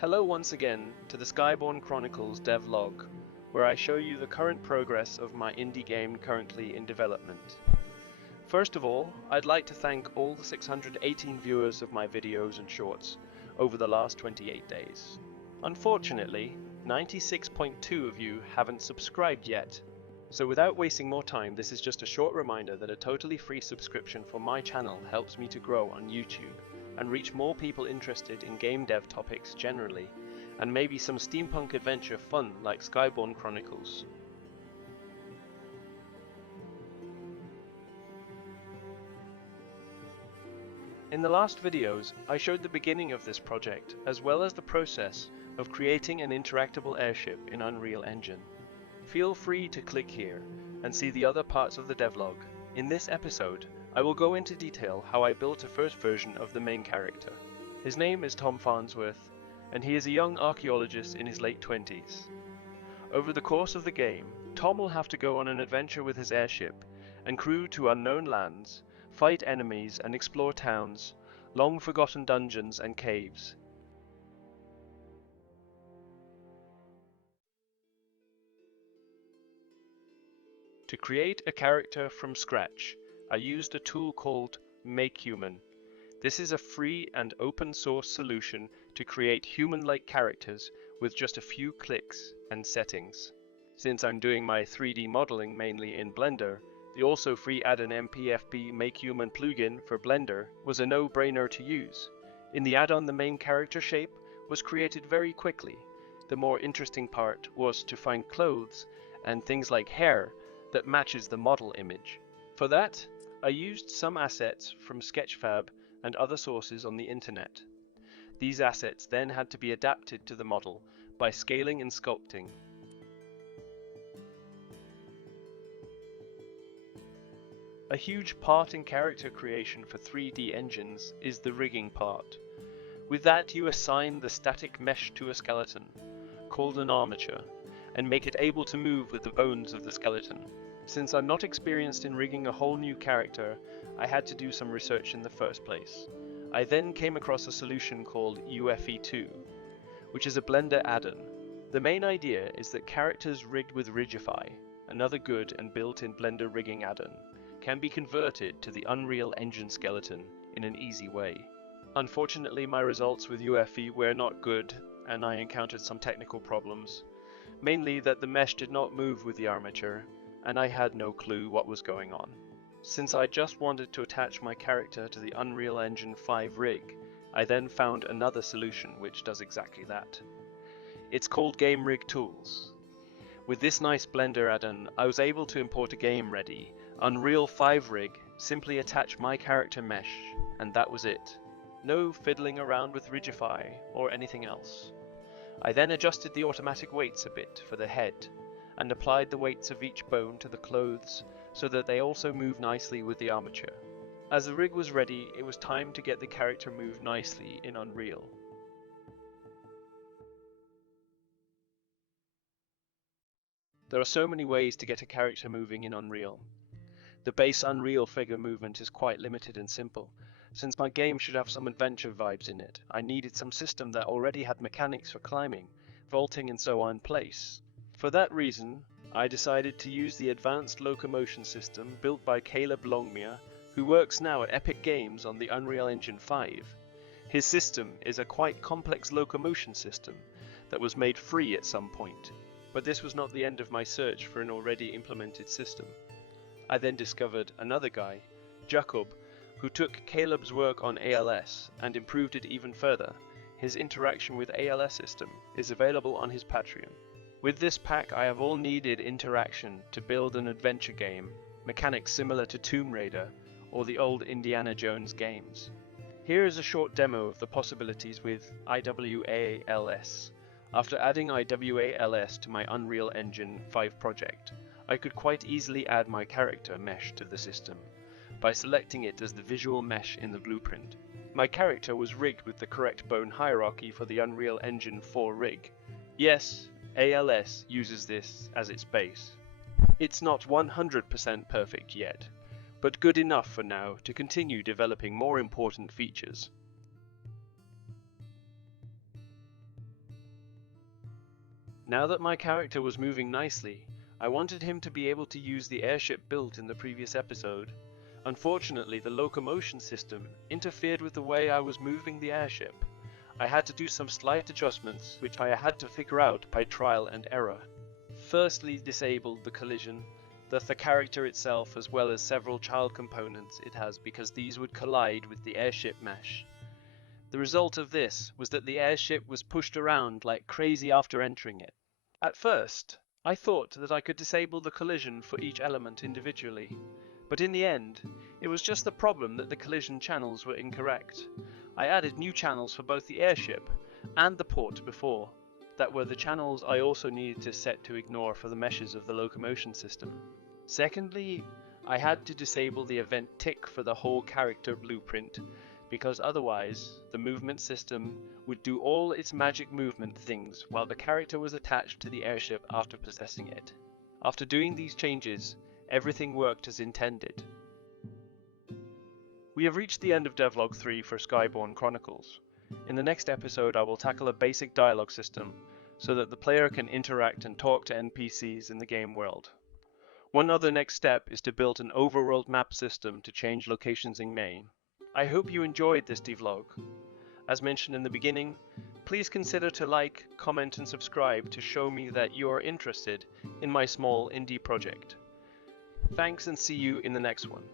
Hello once again to the Skyborn Chronicles devlog, where I show you the current progress of my indie game currently in development. First of all, I'd like to thank all the 618 viewers of my videos and shorts over the last 28 days. Unfortunately, 96.2 of you haven't subscribed yet. So without wasting more time, this is just a short reminder that a totally free subscription for my channel helps me to grow on YouTube and reach more people interested in game dev topics generally, and maybe some steampunk adventure fun like Skyborn Chronicles. In the last videos, I showed the beginning of this project, as well as the process of creating an interactable airship in Unreal Engine. Feel free to click here and see the other parts of the devlog. In this episode, I will go into detail how I built a first version of the main character. His name is Tom Farnsworth, and he is a young archaeologist in his late 20s. Over the course of the game, Tom will have to go on an adventure with his airship and crew to unknown lands, fight enemies and explore towns, long-forgotten dungeons and caves. To create a character from scratch, I used a tool called MakeHuman. This is a free and open source solution to create human-like characters with just a few clicks and settings. Since I'm doing my 3D modeling mainly in Blender, the also free add-on MPFB MakeHuman plugin for Blender was a no-brainer to use. In the add-on, the main character shape was created very quickly. The more interesting part was to find clothes and things like hair that matches the model image. For that, I used some assets from Sketchfab and other sources on the internet. These assets then had to be adapted to the model by scaling and sculpting. A huge part in character creation for 3D engines is the rigging part. With that, you assign the static mesh to a skeleton, called an armature, and make it able to move with the bones of the skeleton. Since I'm not experienced in rigging a whole new character, I had to do some research in the first place. I then came across a solution called UFE2, which is a Blender add-on. The main idea is that characters rigged with Rigify, another good and built-in Blender rigging add-on, can be converted to the Unreal Engine skeleton in an easy way. Unfortunately, my results with UFE were not good, and I encountered some technical problems. Mainly that the mesh did not move with the armature, and I had no clue what was going on. Since I just wanted to attach my character to the Unreal Engine 5 rig, I then found another solution which does exactly that. It's called Game Rig Tools. With this nice Blender add-on, I was able to import a game-ready Unreal 5 rig, simply attach my character mesh, and that was it. No fiddling around with Rigify or anything else. I then adjusted the automatic weights a bit for the head, and applied the weights of each bone to the clothes so that they also move nicely with the armature. As the rig was ready, it was time to get the character moved nicely in Unreal. There are so many ways to get a character moving in Unreal. The base Unreal figure movement is quite limited and simple. Since my game should have some adventure vibes in it, I needed some system that already had mechanics for climbing, vaulting and so on in place. For that reason, I decided to use the advanced Locomotion system built by Caleb Longmire, who works now at Epic Games on the Unreal Engine 5. His system is a quite complex locomotion system that was made free at some point, but this was not the end of my search for an already implemented system. I then discovered another guy, Jacob, who took Caleb's work on ALS and improved it even further. His interaction with ALS system is available on his Patreon. With this pack, I have all needed interaction to build an adventure game, mechanics similar to Tomb Raider or the old Indiana Jones games. Here is a short demo of the possibilities with IWALS. After adding IWALS to my Unreal Engine 5 project, I could quite easily add my character mesh to the system by selecting it as the visual mesh in the blueprint. My character was rigged with the correct bone hierarchy for the Unreal Engine 4 rig. Yes, ALS uses this as its base. It's not 100% perfect yet, but good enough for now to continue developing more important features. Now that my character was moving nicely, I wanted him to be able to use the airship built in the previous episode. Unfortunately, the locomotion system interfered with the way I was moving the airship. I had to do some slight adjustments, which I had to figure out by trial and error. Firstly, disabled the collision, the character itself as well as several child components it has, because these would collide with the airship mesh. The result of this was that the airship was pushed around like crazy after entering it. At first, I thought that I could disable the collision for each element individually, but in the end, it was just the problem that the collision channels were incorrect. I added new channels for both the airship and the port before. That were the channels I also needed to set to ignore for the meshes of the locomotion system. Secondly, I had to disable the event tick for the whole character blueprint, because otherwise the movement system would do all its magic movement things while the character was attached to the airship after possessing it. After doing these changes, everything worked as intended. We have reached the end of Devlog 3 for Skyborn Chronicles. In the next episode I will tackle a basic dialogue system so that the player can interact and talk to NPCs in the game world. One other next step is to build an overworld map system to change locations in main. I hope you enjoyed this devlog. As mentioned in the beginning, please consider to like, comment and subscribe to show me that you are interested in my small indie project. Thanks and see you in the next one.